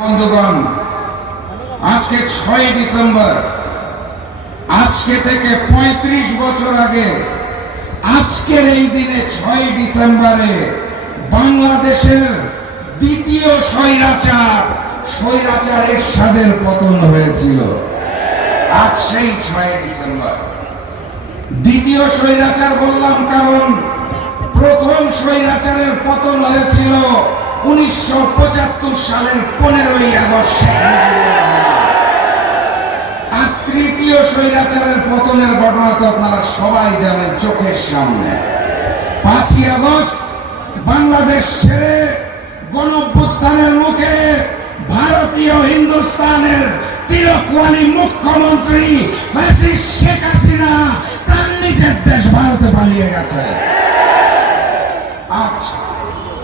বন্ধুগণ, আজকে ছয় ডিসেম্বর। আজকে থেকে ৩৫ বছর আগে আজকের এই দিনে ছয় ডিসেম্বরে বাংলাদেশের দ্বিতীয় স্বৈরাচার স্বৈরাচার এরশাদের পতন হয়েছিল। আজ সেই ছয় ডিসেম্বর। দ্বিতীয় স্বৈরাচার বললাম কারণ প্রথম স্বৈরাচারের পতন হয়েছিল উনিশশো পঁচাত্তর সালের পনেরোই আগস্ট। আর তৃতীয় স্বৈরাচারের পতনের ঘটনা তো আপনারা সবাই জানেন চোখের সামনে পাঁচই আগস্ট বাংলাদেশ ছেড়ে গণভ্যুত্থানের মুখে ভারতীয় হিন্দুস্তানের তিলকওয়ালি মুখ্যমন্ত্রী শেখ হাসিনা তার নিজের দেশ ভারতে পালিয়ে গেছে আজ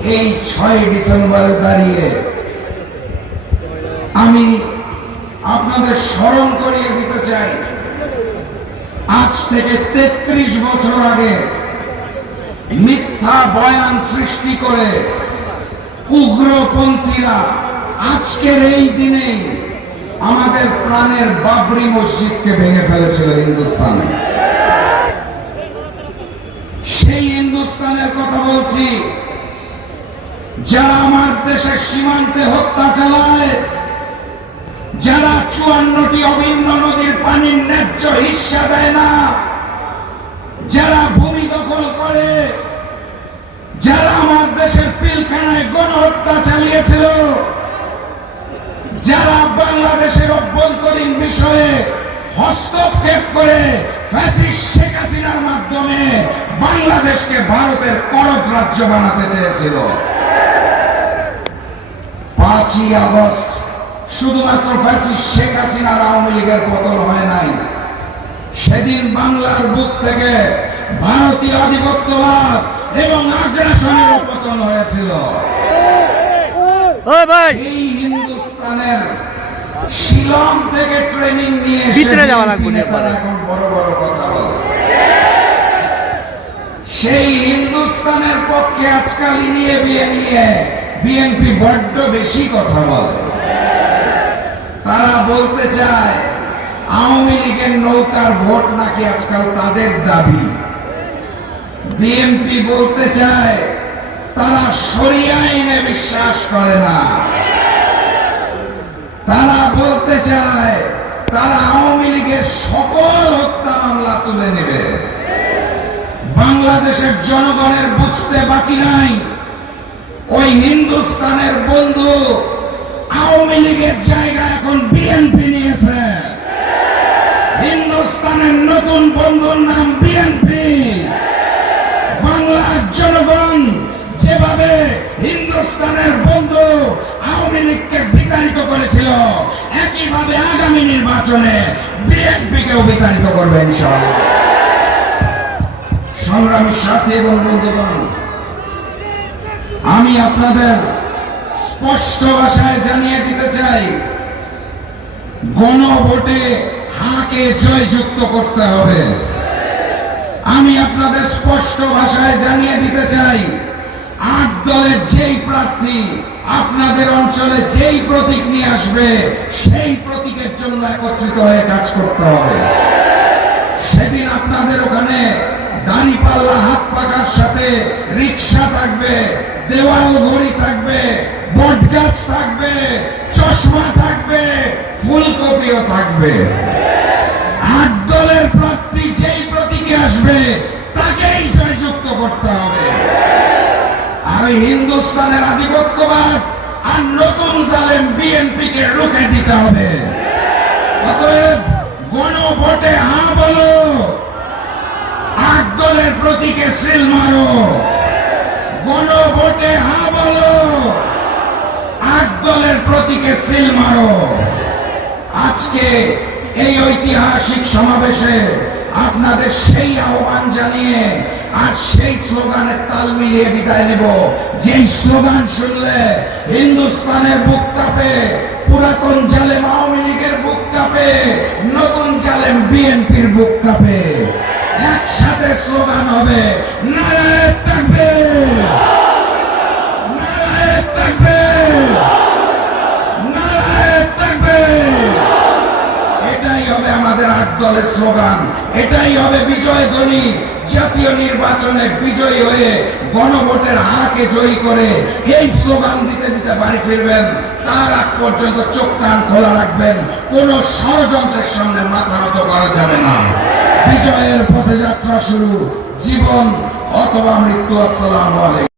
এই ছয় ডিসেম্বরে দাঁড়িয়ে আমি আপনাদের স্মরণ করিয়ে দিতে চাই। আজ থেকে তেত্রিশ বছর আগে মিথ্যা বয়ান সৃষ্টি করে উগ্রপন্থীরা আজকের এই দিনে আমাদের প্রাণের বাবরি মসজিদকে ভেঙে ফেলেছিল হিন্দুস্তানে সেই হিন্দুস্তানের কথা বলছি যারা আমার দেশের সীমান্তে হত্যা চালায়, যারা চুয়ান্নটি অভিন্ন নদীর পানির ন্যায্য হিস্সা দেয় না, যারা ভূমি দখল করে, যারা আমার দেশের পিলখানায় গণহত্যা চালিয়েছিল, যারা বাংলাদেশের অভ্যন্তরীণ বিষয়ে হস্তক্ষেপ করে ফ্যাসিস্ট শেখ হাসিনার মাধ্যমে বাংলাদেশকে ভারতের করদ রাজ্য বানাতে চেয়েছিল। পাঁচই আগস্ট শুধুমাত্র ফ্যাসিস্ট শেখ হাসিনার আওয়ামী লীগের পতন হয় নাই। সেদিন বাংলার বুক থেকে ভারতীয় আধিপত্যবাদ এবং আগ্রাসনের পতন হয়েছিল। এই হিন্দুস্তানের শিলং থেকে ট্রেনিং নিয়ে ভিতরে যাওয়া লাগবে নেতারা এখন বড় বড় কথা বলে। সেই হিন্দুস্তানের পক্ষে আজকাল নিয়ে বিয়ে নিয়ে বিএনপি বড্ড বেশি কথা বলে। তারা বলতে চায়, আওয়ামী লীগের নৌকার ভোট নাকি আজকাল তাদের দাবি? বিএনপি বলতে চায়, তারা সরিয়া আইনে বিশ্বাস করে না। তারা বলতে চায়, তারা আওয়ামী লীগের সকল হত্যা মামলা তুলে নেবে। বাংলাদেশের জনগণের বুঝতে বাকি নাই। ওই হিন্দুস্তানের বন্ধু আওয়ামী লীগের জায়গা এখন বিএনপি নিয়েছে। হিন্দুস্তানের নতুন বন্ধুর নাম বিএনপি। বাংলার জনগণ যেভাবে হিন্দুস্তানের বন্ধু আওয়ামী লীগকে বিতাড়িত করেছিল, একইভাবে আগামী নির্বাচনে বিএনপিকেও বিতাড়িত করবে ইনশাআল্লাহ। সংগ্রামী সাথী এবং বন্ধুগণ আমি আপনাদের স্পষ্ট ভাষায় জানিয়ে দিতে চাই, গণভোটে হাকে জয়যুক্ত করতে হবে। আমি আপনাদের স্পষ্ট ভাষায় জানিয়ে দিতে চাই, আট দলের যেই প্রার্থী আপনাদের অঞ্চলে যেই প্রতীক নিয়ে আসবে, সেই প্রতীকের জন্য একত্রিত হয়ে কাজ করতে হবে। সেদিন আপনাদের ওখানে দাঁড়িপাল্লা হাত পাকার সাথে থাকবে, দেওয়াল ঘড়ি থাকবে বট গাছ থাকবে, চশমা থাকবে, ফুলকপিও থাকবে। আট দলের প্রার্থী যেই প্রতীকে আসবে, তাকেই জয়যুক্ত করতে হবে। আর হিন্দুস্তানের আধিপত্যবাদ আর নতুন জালেম বিএনপি কে রুখে দিতে হবে। অতএব গণভোটে হা বলো, আট দলের প্রতীকে সিল মারো। প্রতীকে সিল মারো। আজকে এই ঐতিহাসিক সমাবেশে আপনাদের সেই আহ্বান জানিয়ে আর সেই স্লোগানের তাল মিলিয়ে বিদায় নেব। যেই স্লোগান শুনলে হিন্দুস্তানের বুক কাঁপে, পুরাতন জালেম আওয়ামী লীগের বুক কাঁপে, নতুন জালেম বিএনপির বুক কাঁপে। একসাথে স্লোগান হবে, নারায়ণ থাকবে। দলের স্লোগান, এটাই হবে বিজয় ধ্বনি। জাতীয় নির্বাচনে বিজয়ী হয়ে গণভোটের হাকে জয়ী করে এই স্লোগান দিতে দিতে বাড়ি ফিরবেন। তার আগ পর্যন্ত চোখ কান খোলা রাখবেন। কোন ষড়যন্ত্রের সামনে মাথা নত করা যাবে না। বিজয়ের পথে যাত্রা শুরু। জীবন অথবা মৃত্যু। আসসালামু আলাইকুম।